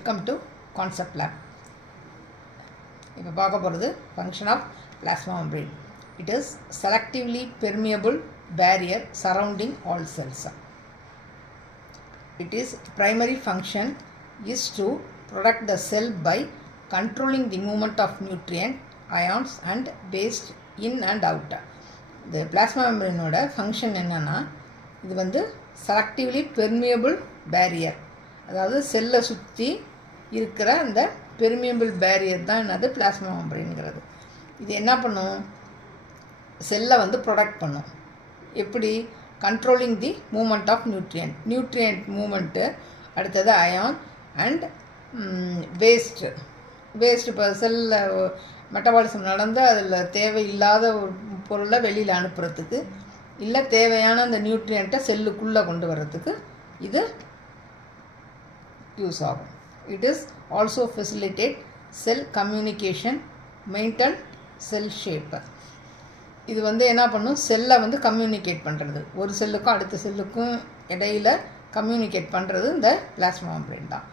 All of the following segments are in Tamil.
Welcome to Concept Lab. இப்போ பார்க்க போகிறது function of plasma membrane. It is selectively permeable barrier surrounding all cells. It is primary function is to protect the cell by controlling the movement of nutrient, ions and waste in and out. The plasma membrane ஓட function என்னன்னா இது வந்து selectively permeable barrier, அதாவது செல்லை சுற்றி இருக்கிற அந்த பெர்மியபிள் பேரியர் தான் என்னது பிளாஸ்மா மெம்பரேன்ங்கிறது. இது என்ன பண்ணும், செல்லை வந்து ப்ரொடெக்ட் பண்ணும். எப்படி? Controlling the movement of nutrient movement, அடுத்தது அயான் அண்ட் வேஸ்ட் இப்போ செல்லில் மெட்டபாலிசம் நடந்து அதில் தேவையில்லாத ஒரு பொருளை வெளியில் அனுப்புறதுக்கு, இல்லை தேவையான அந்த நியூட்ரியண்ட்டை செல்லுக்குள்ளே கொண்டு வர்றதுக்கு இது யூஸ் ஆகும். It is also facilitate cell communication, maintain cell shape. இது வந்து என்ன பண்ணும், செல்லை வந்து கம்யூனிகேட் பண்ணுறது, ஒரு செல்லுக்கும் அடுத்த செல்லுக்கும் இடையில் கம்யூனிகேட் பண்ணுறது இந்த பிளாஸ்மா மெம்பரேன் தான்.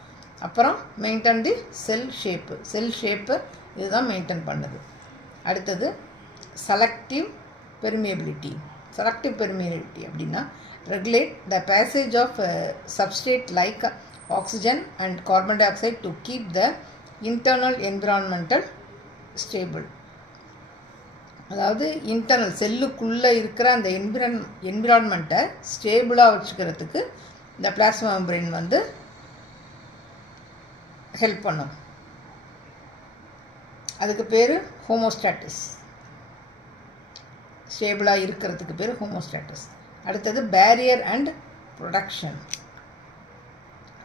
அப்புறம் மெயின்டைன் தி செல் ஷேப்பு இதுதான் மெயின்டைன் பண்ணுது. அடுத்தது செலக்டிவ் பெர்மியபிலிட்டி அப்படின்னா regulate the passage of substrate like oxygen and carbon dioxide to keep the internal environmental stable. அதாவது இன்டர்னல் செல்லுக்குள்ளே இருக்கிற அந்த என்விரான்மெண்ட்டை ஸ்டேபிளாக வச்சுக்கிறதுக்கு இந்த பிளாஸ்மா மெம்பரேன் வந்து ஹெல்ப் பண்ணும். அதுக்கு பேர் ஹோமோஸ்டாட்டிஸ். ஸ்டேபிளாக இருக்கிறதுக்கு பேர் ஹோமோஸ்டாட்டிஸ். அடுத்தது barrier and production.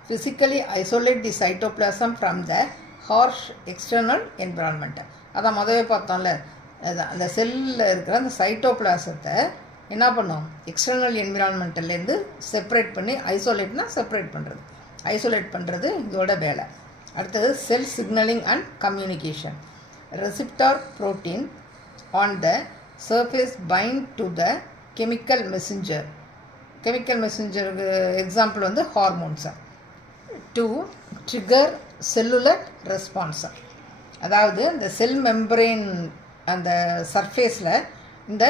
Physically isolate the cytoplasm from the harsh external environment. அதான் முதவே பார்த்தோம்ல, அந்த செல்லில் இருக்கிற அந்த சைட்டோபிளாசத்தை என்ன பண்ணும், எக்ஸ்டர்னல் என்விரான்மெண்ட்லேருந்து செப்பரேட் பண்ணி, ஐசோலேட் பண்ணுறது இதோட வேலை. அடுத்தது cell signalling and communication. Receptor protein on the surface bind to the chemical மெசஞ்சருக்கு எக்ஸாம்பிள் வந்து hormones. To trigger cellular response. அதாவது இந்த செல் மெம்பரேன் அந்த சர்ஃபேஸில் இந்த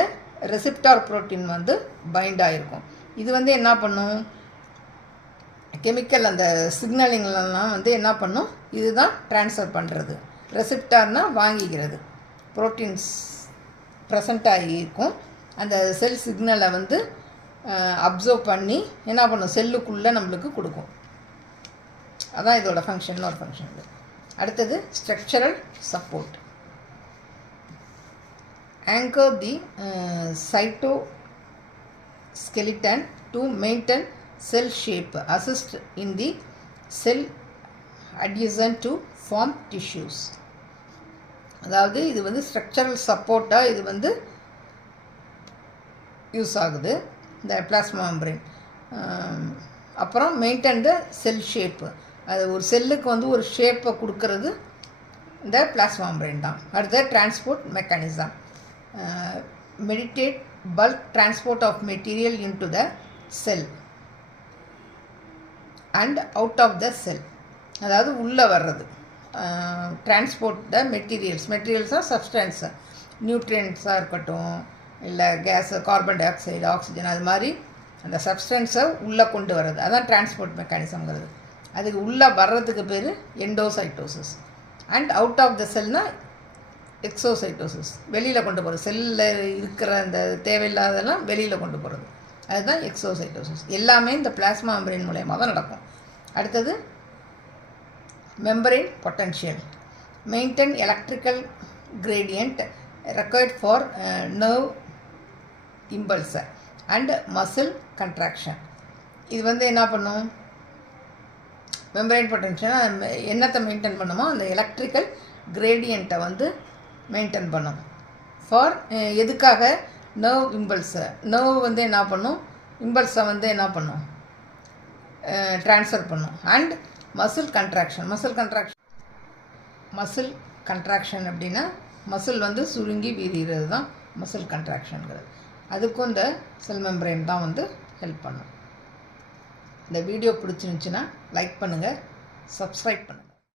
ரெசிப்டார் ப்ரோட்டீன் வந்து பைண்ட் ஆகிருக்கும். இது வந்து என்ன பண்ணும், கெமிக்கல் அந்த சிக்னலிங்லாம் வந்து என்ன பண்ணும், இதுதான் ட்ரான்ஸ்ஃபர் பண்ணுறது. ரெசிப்டார்னால் வாங்கிக்கிறது, ப்ரோட்டீன்ஸ் ப்ரெசண்ட் ஆகியிருக்கும், அந்த செல் சிக்னலை வந்து அப்சர்வ் பண்ணி என்ன பண்ணும், செல்லுக்குள்ளே நம்மளுக்கு கொடுக்கும். அதான் இதோட ஃபங்க்ஷன், ஒரு ஃபங்க்ஷன். அடுத்தது structural support. Anchor the cytoskeleton to maintain cell shape, assist in the cell adjacent to form tissues. அதாவது இது வந்து ஸ்ட்ரக்சரல் சப்போர்ட்டாக இது வந்து யூஸ் ஆகுது இந்த பிளாஸ்மா மெம்பரேன். அப்புறம் மெயின்டைன் த செல் ஷேப்பு, அது ஒரு செல்லுக்கு வந்து ஒரு ஷேப்பை கொடுக்கறது இந்த பிளாஸ்மா மெம்பரேன் தான். அடுத்த transport mechanism. Mediated bulk transport of material into the cell and out of the cell. அதாவது உள்ளே வர்றது, டிரான்ஸ்போர்ட் த மெட்டீரியல்ஸாக சப்ஸ்டன்ஸு, நியூட்ரியன்ஸாக இருக்கட்டும், இல்லை gas, carbon dioxide, oxygen, அது மாதிரி அந்த சப்ஸ்டன்ஸை உள்ளே கொண்டு வர்றது, அதான் டிரான்ஸ்போர்ட் மெக்கானிசம்ங்கிறது. அதுக்கு உள்ளே வர்றதுக்கு பேர் endocytosis. And out of the செல்னால் எக்ஸோசைட்டோசிஸ், வெளியில் கொண்டு போகிறது, செல்லில் இருக்கிற அந்த தேவையில்லாதெல்லாம் வெளியில் கொண்டு போகிறது, அதுதான் எக்ஸோசைட்டோசிஸ். எல்லாமே இந்த பிளாஸ்மா மெம்பரேன் மூலயமா தான் நடக்கும். அடுத்தது membrane potential. Maintain electrical gradient required for nerve impulse and muscle contraction. இது வந்து என்ன பண்ணும், மெம்பரேன் பொட்டன்ஷியல் என்னத்தை மெயின்டைன் பண்ணுமோ அந்த எலக்ட்ரிக்கல் கிரேடியண்ட்டை வந்து மெயின்டைன் பண்ணும். ஃபார் எதுக்காக, நர்வ் இம்பல்ஸை, நர்வ் வந்து என்ன பண்ணும், இம்பல்ஸை வந்து என்ன பண்ணும், ட்ரான்ஸ்ஃபர் பண்ணும். அண்ட் மசில் கண்ட்ராக்ஷன் அப்படின்னா மசில் வந்து சுருங்கி விரிகிறது தான் மசில் கண்ட்ராக்ஷனுங்கிறது. அதுக்கும் இந்த செல் மெம்பரேன் தான் வந்து ஹெல்ப் பண்ணும். இந்த வீடியோ பிடிச்சிருந்துச்சுன்னா லைக் பண்ணுங்கள், சப்ஸ்கிரைப் பண்ணுங்கள்.